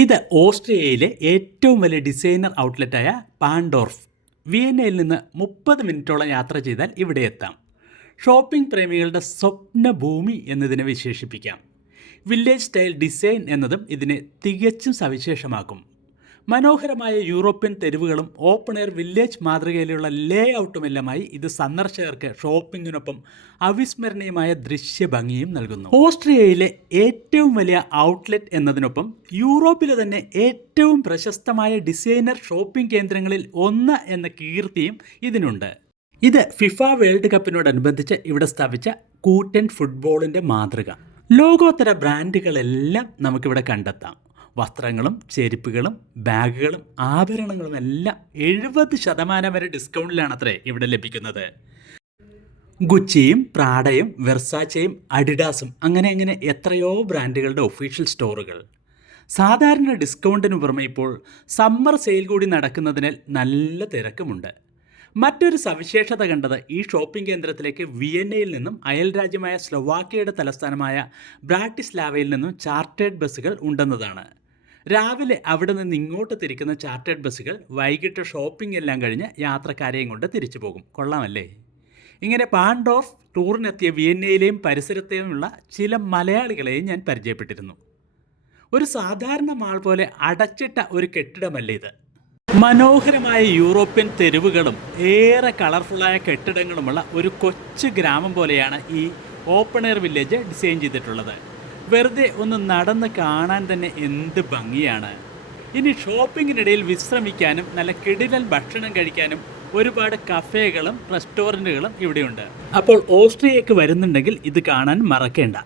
ഇത് ഓസ്ട്രിയയിലെ ഏറ്റവും വലിയ ഡിസൈനർ ഔട്ട്ലെറ്റായ പാൻഡോർഫ്. വിയന്നയിൽ നിന്ന് 30 മിനിറ്റോളം യാത്ര ചെയ്താൽ ഇവിടെ എത്താം. ഷോപ്പിംഗ് പ്രേമികളുടെ സ്വപ്ന ഭൂമി എന്നതിനെ വിശേഷിപ്പിക്കാം. വില്ലേജ് സ്റ്റൈൽ ഡിസൈൻ എന്നതും ഇതിനെ തികച്ചും സവിശേഷമാക്കും. മനോഹരമായ യൂറോപ്യൻ തെരുവുകളും ഓപ്പൺ എയർ വില്ലേജ് മാതൃകയിലുള്ള ലേ ഔട്ടുമെല്ലാമായി ഇത് സന്ദർശകർക്ക് ഷോപ്പിങ്ങിനൊപ്പം അവിസ്മരണീയമായ ദൃശ്യഭംഗിയും നൽകുന്നു. ഓസ്ട്രിയയിലെ ഏറ്റവും വലിയ ഔട്ട്ലെറ്റ് എന്നതിനൊപ്പം യൂറോപ്പിലെ തന്നെ ഏറ്റവും പ്രശസ്തമായ ഡിസൈനർ ഷോപ്പിംഗ് കേന്ദ്രങ്ങളിൽ ഒന്ന് എന്ന കീർത്തിയും ഇതിനുണ്ട്. ഇത് ഫിഫ വേൾഡ് കപ്പിനോടനുബന്ധിച്ച് ഇവിടെ സ്ഥാപിച്ച കൂറ്റൻ ഫുട്ബോളിൻ്റെ മാതൃക. ലോകോത്തര ബ്രാൻഡുകളെല്ലാം നമുക്കിവിടെ കണ്ടെത്താം. വസ്ത്രങ്ങളും ചെരുപ്പുകളും ബാഗുകളും ആഭരണങ്ങളും എല്ലാം 70% വരെ ഡിസ്കൗണ്ടിലാണത്രേ ഇവിടെ ലഭിക്കുന്നത്. ഗുച്ചിയും പ്രാഡയും വെർസാച്ചയും അഡിഡാസും അങ്ങനെ എത്രയോ ബ്രാൻഡുകളുടെ ഒഫീഷ്യൽ സ്റ്റോറുകൾ. സാധാരണ ഡിസ്കൗണ്ടിന് പുറമെ ഇപ്പോൾ സമ്മർ സെയിൽ കൂടി നടക്കുന്നതിനാൽ നല്ല തിരക്കുമുണ്ട്. മറ്റൊരു സവിശേഷത കണ്ടത് ഈ ഷോപ്പിംഗ് കേന്ദ്രത്തിലേക്ക് വിയന്നയിൽ നിന്നും അയൽ രാജ്യമായ സ്ലൊവാക്യയുടെ തലസ്ഥാനമായ ബ്രാറ്റിസ്ലാവയിൽ നിന്നും ചാർട്ടേഡ് ബസ്സുകൾ ഉണ്ടെന്നതാണ്. രാവിലെ അവിടെ നിന്ന് ഇങ്ങോട്ട് തിരിക്കുന്ന ചാർട്ടേഡ് ബസ്സുകൾ വൈകിട്ട് ഷോപ്പിംഗ് എല്ലാം കഴിഞ്ഞ് യാത്രക്കാരെയും കൊണ്ട് തിരിച്ചു പോകും. കൊള്ളാമല്ലേ? ഇങ്ങനെ പാൻഡോർഫ് ടൂറിനെത്തിയ വിയന്നയിലെയും പരിസരത്തെയുമുള്ള ചില മലയാളികളെയും ഞാൻ പരിചയപ്പെട്ടിരുന്നു. ഒരു സാധാരണ മാൾ പോലെ അടച്ചിട്ട ഒരു കെട്ടിടമല്ല ഇത്. മനോഹരമായ യൂറോപ്യൻ തെരുവുകളും ഏറെ കളർഫുള്ളായ കെട്ടിടങ്ങളുമുള്ള ഒരു കൊച്ചു ഗ്രാമം പോലെയാണ് ഈ ഓപ്പൺ എയർ വില്ലേജ് ഡിസൈൻ ചെയ്തിട്ടുള്ളത്. വെറുതെ ഒന്ന് നടന്ന് കാണാൻ തന്നെ എന്ത് ഭംഗിയാണ്. ഇനി ഷോപ്പിങ്ങിനിടയിൽ വിശ്രമിക്കാനും നല്ല കിടിലൻ ഭക്ഷണം കഴിക്കാനും ഒരുപാട് കഫേകളും റെസ്റ്റോറൻറ്റുകളും ഇവിടെയുണ്ട്. അപ്പോൾ ഓസ്ട്രിയയ്ക്ക് വരുന്നുണ്ടെങ്കിൽ ഇത് കാണാൻ മറക്കേണ്ട.